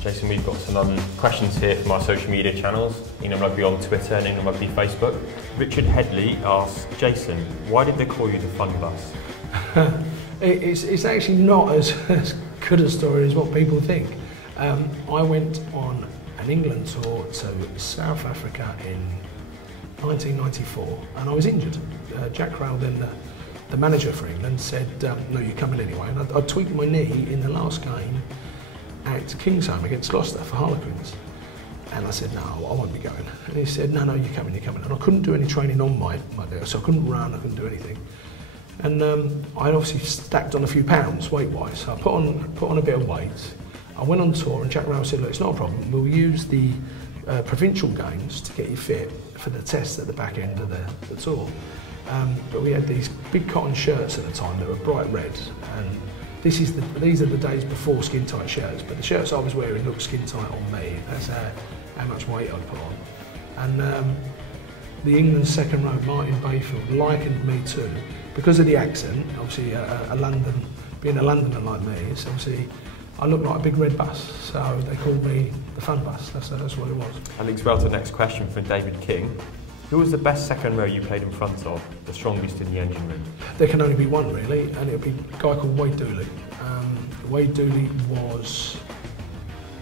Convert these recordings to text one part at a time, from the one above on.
Jason, we've got some questions here from our social media channels, England Rugby on Twitter and England Rugby Facebook. Richard Headley asks, Jason, why did they call you the fun bus? It's actually not as good a story as what people think. I went on an England tour to South Africa in 1994 and I was injured. Jack Crowell, then the manager for England, said, no, you're coming anyway. And I tweaked my knee in the last game at Kingsholm against Gloucester for Harlequins. And I said, no, I won't be going. And he said, no, you're coming. And I couldn't do any training on my day, so I couldn't run, I couldn't do anything. And I obviously stacked on a few pounds weight-wise, so I put on a bit of weight. I went on tour and Jack Rowell said, look, it's not a problem, we'll use the provincial games to get you fit for the test at the back end of the tour. But we had these big cotton shirts at the time that were bright red, and these are the days before skin-tight shirts, but the shirts I was wearing looked skin-tight on me. That's how much weight I'd put on. And the England second row, Martin Bayfield, likened me to, because of the accent, obviously being a Londoner like me, so obviously I looked like a big red bus, so they called me the fun bus. That's what it was. And links well to the next question from David King. Who was the best second row you played in front of, the strongest in the engine room? There can only be one really, and it would be a guy called Wade Dooley. Wade Dooley was,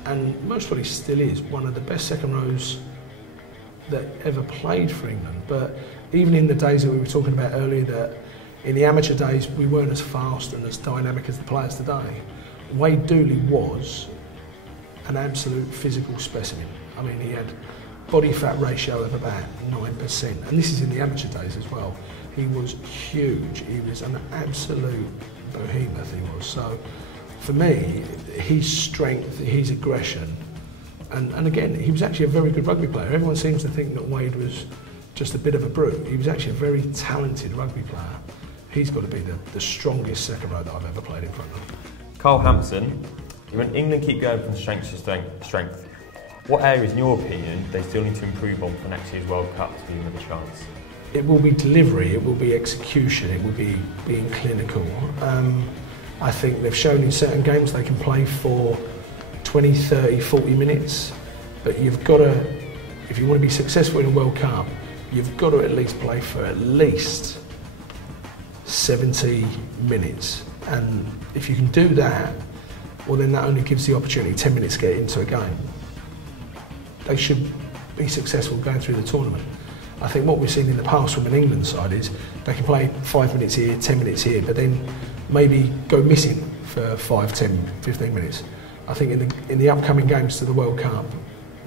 and most probably still is, one of the best second rows that ever played for England. But even in the days that we were talking about earlier, that in the amateur days we weren't as fast and as dynamic as the players today, Wade Dooley was an absolute physical specimen. I mean, he had body fat ratio of about 9%, and this is in the amateur days as well. He was huge, he was an absolute behemoth, he was. So for me, his strength, his aggression, and again, he was actually a very good rugby player. Everyone seems to think that Wade was just a bit of a brute. He was actually a very talented rugby player. He's got to be the strongest second row that I've ever played in front of. Carl Hampson, when England keep going from strength to strength, what areas, in your opinion, they still need to improve on for next year's World Cup to give them a chance? It will be delivery, it will be execution, it will be being clinical. I think they've shown in certain games they can play for 20, 30, 40 minutes, but you've got to, if you want to be successful in a World Cup, you've got to at least play for at least 70 minutes. And if you can do that, well then that only gives the opportunity 10 minutes to get into a game. They should be successful going through the tournament. I think what we've seen in the past from an England side is they can play 5 minutes here, 10 minutes here, but then maybe go missing for 5, 10, 15 minutes. I think in the upcoming games to the World Cup,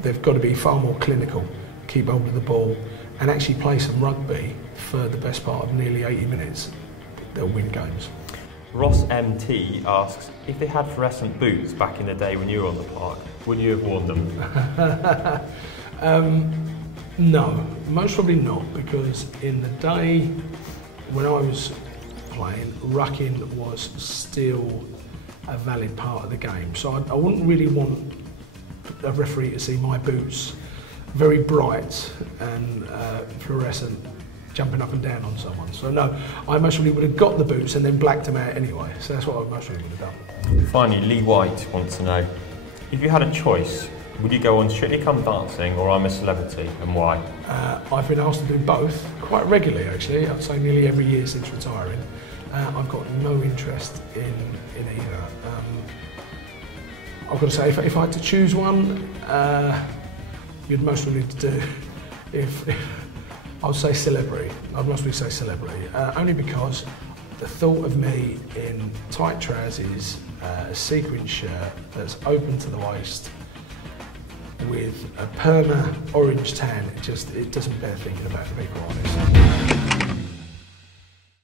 they've got to be far more clinical, keep hold of the ball, and actually play some rugby for the best part of nearly 80 minutes. They'll win games. Ross MT asks, if they had fluorescent boots back in the day when you were on the park, would you have worn them? No, most probably not, because in the day when I was playing, rucking was still a valid part of the game. So I wouldn't really want a referee to see my boots very bright and fluorescent jumping up and down on someone. So no, I most probably would have got the boots and then blacked them out anyway. So that's what I most probably would have done. Finally, Lee White wants to know, if you had a choice, would you go on Strictly Come Dancing or I'm a Celebrity, and why? I've been asked to do both quite regularly actually. I'd say nearly every year since retiring. I've got no interest in either. I've got to say, if I had to choose one, you'd most probably do, if I would say Celebrity. I'd mostly say Celebrity, only because the thought of me in tight trousers, a sequin shirt that's open to the waist, with a perma orange tan, it doesn't bear thinking about, to be quite honest.